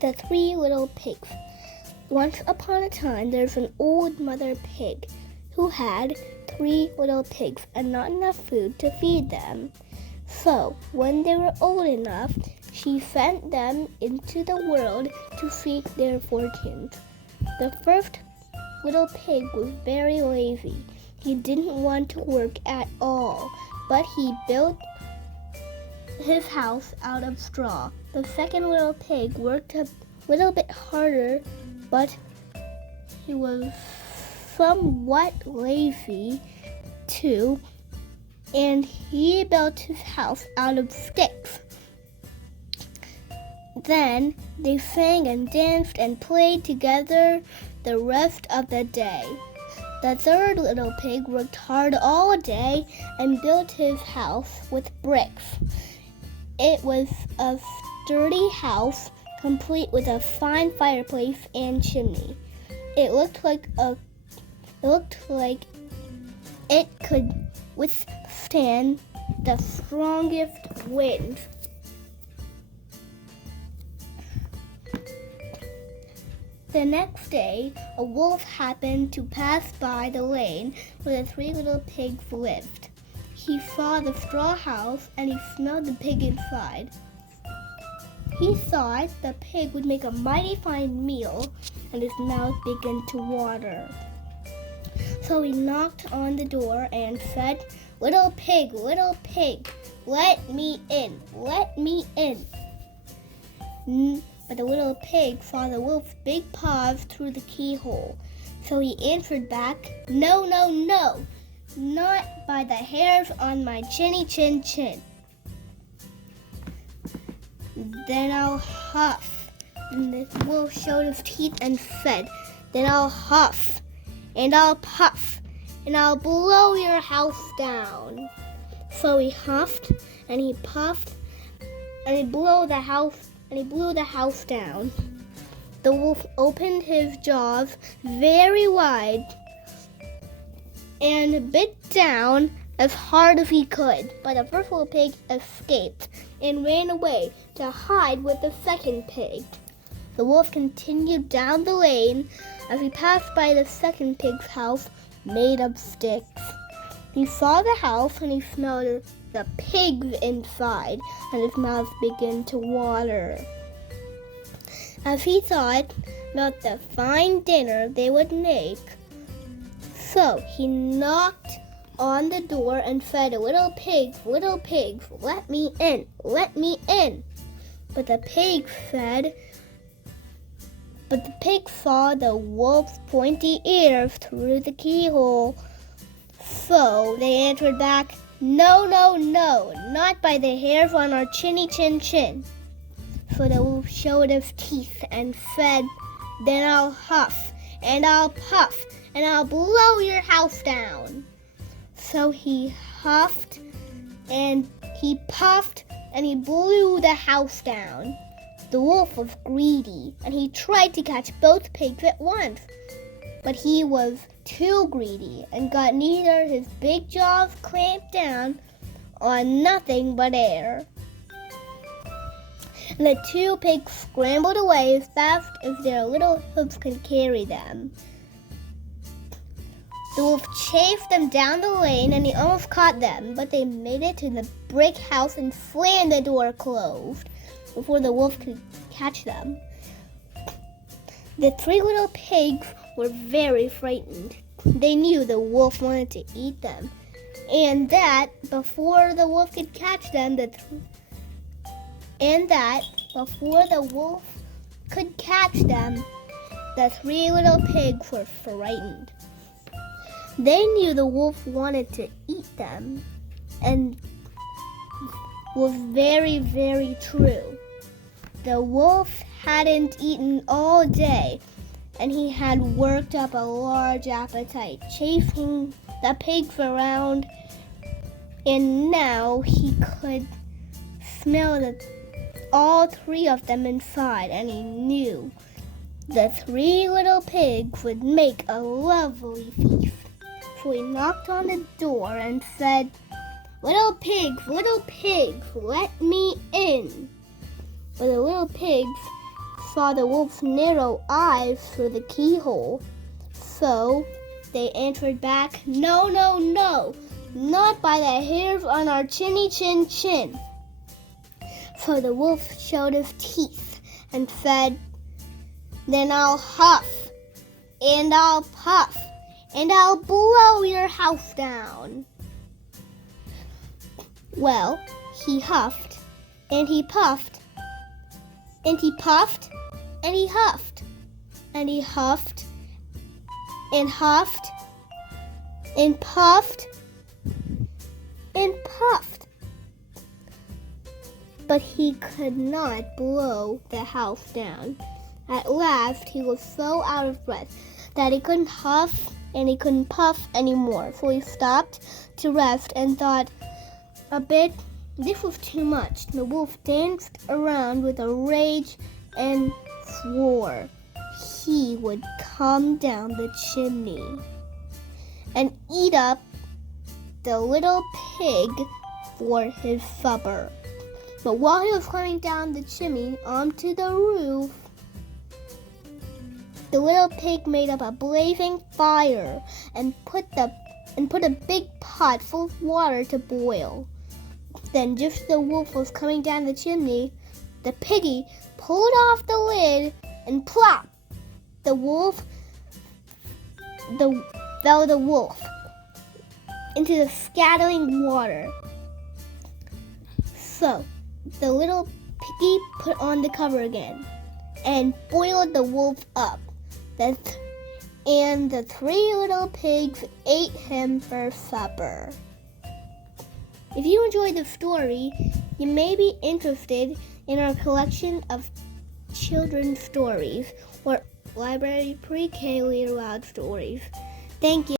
The Three Little Pigs. Once upon a time, there's an old mother pig who had 3 little pigs and not enough food to feed them. So, when they were old enough, she sent them into the world to seek their fortunes. The first little pig was very lazy. He didn't want to work at all, but he built his house out of straw. The second little pig worked a little bit harder, but he was somewhat lazy too, and he built his house out of sticks. Then they sang and danced and played together the rest of the day. The third little pig worked hard all day and built his house with bricks. It was a sturdy house, complete with a fine fireplace and chimney. It looked like it could withstand the strongest winds. The next day, a wolf happened to pass by the lane where the 3 little pigs lived. He saw the straw house and he smelled the pig inside. He thought the pig would make a mighty fine meal, and his mouth began to water. So he knocked on the door and said, little pig, let me in, let me in." But the little pig saw the wolf's big paws through the keyhole. So he answered back, "No, no, no, not by the hairs on my chinny chin chin. Then I'll huff." And the wolf showed his teeth and said, "Then I'll huff, and I'll puff, and I'll blow your house down." So he huffed, and he puffed, and he blew the house down. The wolf opened his jaws very wide and bit down as hard as he could. But the first little pig escaped and ran away to hide with the second pig. The wolf continued down the lane as he passed by the second pig's house made of sticks. He saw the house and he smelled the pigs inside, and his mouth began to water as he thought about the fine dinner they would make. So he knocked on the door and said, little pigs, let me in, let me in." But the pig saw the wolf's pointy ears through the keyhole. So they answered back, "No, no, no, not by the hairs on our chinny chin chin." So the wolf showed his teeth and said, "Then I'll huff, and I'll puff, and I'll blow your house down." So he huffed, and he puffed, and he blew the house down. The wolf was greedy, and he tried to catch both pigs at once. But he was too greedy and got neither his big jaws clamped down on nothing but air. And the 2 pigs scrambled away as fast as their little hooves could carry them. The wolf chased them down the lane and he almost caught them, but they made it to the brick house and slammed the door closed before the wolf could catch them. The 3 little pigs were very frightened. They knew the wolf wanted to eat them, and that before the wolf could catch them, the 3 little pigs were frightened. They knew the wolf wanted to eat them, and was very, very true. The wolf hadn't eaten all day, and he had worked up a large appetite, chasing the pigs around, and now he could smell all 3 of them inside, and he knew the 3 little pigs would make a lovely feast. So he knocked on the door and said, little pigs, let me in." But the little pigs saw the wolf's narrow eyes through the keyhole. So they answered back, "No, no, no, not by the hairs on our chinny chin chin." So the wolf showed his teeth and said, "Then I'll huff, and I'll puff, and I'll blow your house down." Well, he huffed, and he puffed, and he puffed, and he huffed, and he huffed, and huffed, and puffed, and puffed. But he could not blow the house down. At last, he was so out of breath that he couldn't huff and he couldn't puff anymore. So he stopped to rest and thought a bit. This was too much. The wolf danced around with a rage and swore he would come down the chimney and eat up the little pig for his supper. But while he was climbing down the chimney onto the roof, the little pig made up a blazing fire and put a big pot full of water to boil. Then just as the wolf was coming down the chimney, the piggy pulled off the lid and plop! The wolf into the scattering water. So the little piggy put on the cover again and boiled the wolf up. And the three little pigs ate him for supper. If you enjoyed the story, you may be interested in our collection of children's stories or library pre-K read aloud stories. Thank you.